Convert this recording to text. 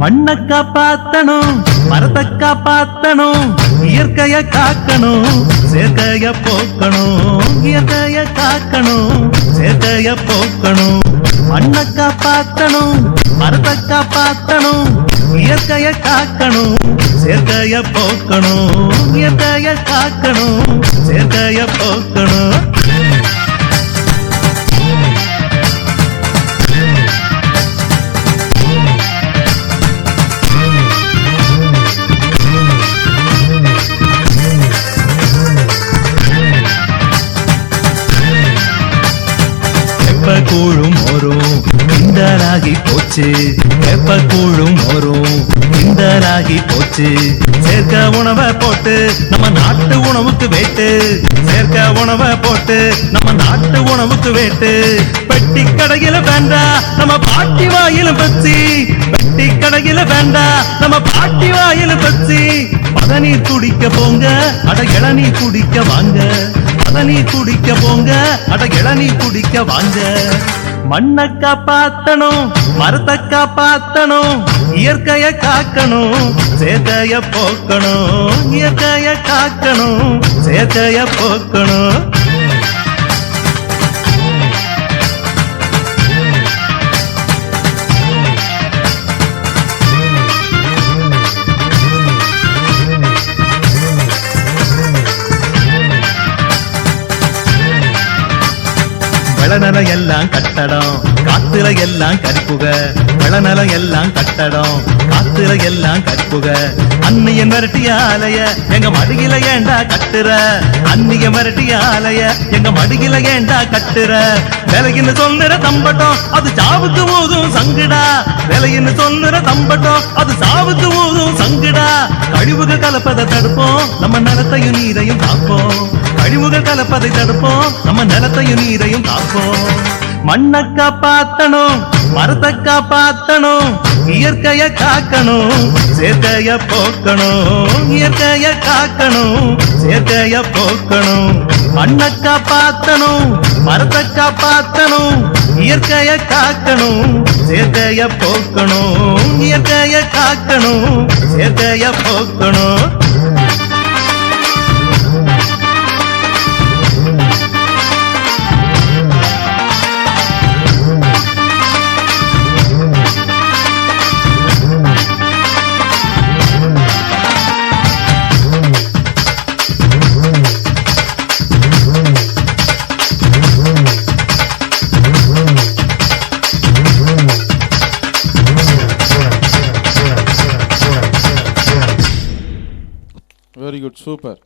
மண்ணை காப்பாத்தணும், மரத்தை காப்பாத்தணும், இயற்கைய காக்கணும், சேர்க்கைய போக்கணும், இயற்கைய காக்கணும், சேர்க்கைய போக்கணும். மண்ணை காப்பாத்தணும், மரத்தை காப்பாத்தணும், இயற்கைய காக்கணும், சேர்க்கைய போக்கணும், இயற்கைய காக்கணும், சேர்க்கைய போக்கணும். கூழும் வரும் கிண்டலாகி போச்சு, வெப்ப கூழும் வரும் கிண்டலாகி போச்சு. சேர்க்க உணவை போட்டு நம்ம நாட்டு உணவுக்கு வேட்டு, சேர்க்க உணவை போட்டு நம்ம நாட்டு உணவுக்கு வேட்டு. பெட்டி கடையில வேண்டா நம்ம பாட்டி வாயில பச்சி, பெட்டி கடையில வேண்டா நம்ம பாட்டி வாயில பச்சி. பதநீர் குடிக்க போங்க, அட இளநீர் குடிக்க வாங்க, பதநீர் குடிக்க போங்க, அட இளநீர் குடிக்க வாங்க. மண்ணை காப்பாத்தணும், மரத்தை காப்பாத்தணும், இயற்கைய காக்கணும், சேர்க்கைய போக்கணும், இயற்கைய காக்கணும், சேர்க்கைய போக்கணும். வெளநலம் எல்லாம் கட்டடம், காத்துல எல்லாம் கரிப்புக, வெளநலம் எல்லாம் கட்டடம், காத்துல எல்லாம் கரிப்புக. அன்னியன் மிரட்டிய ஆலைய எங்க மடியில ஏண்டா கட்டுற, அன்னிய மிரட்டிய ஆலைய எங்க மடியில ஏண்டா கட்டுற. விலையின்னு சொல்லுற தம்பட்டம் அது சாவுக்கு ஊதும் சங்குடா, விலையின்னு சொல்லுற தம்பட்டம் அது சாவுக்கு ஊதும் சங்குடா. கழிவுகள் கலப்பதை தடுப்போம், நம்ம நிலத்தையும் நீரையும் காப்போம், கழிவுகள் கலப்பதை தடுப்போம், நம்ம நிலத்தையும் நீரையும் காப்போம். மண்ணை காப்பாத்தணும், மரத்தை காப்பாத்தணும், இயற்கைய காக்கணும், சேர்க்கைய போக்கணும், இயற்கைய காக்கணும், சேர்க்கைய போக்கணும். மண்ணை காப்பாத்தணும், மரத்தை காப்பாத்தணும், இயற்கைய காக்கணும், சேர்க்கைய போக்கணும், இயற்கைய காக்கணும், சேர்க்கைய போக்கணும். Very good, super.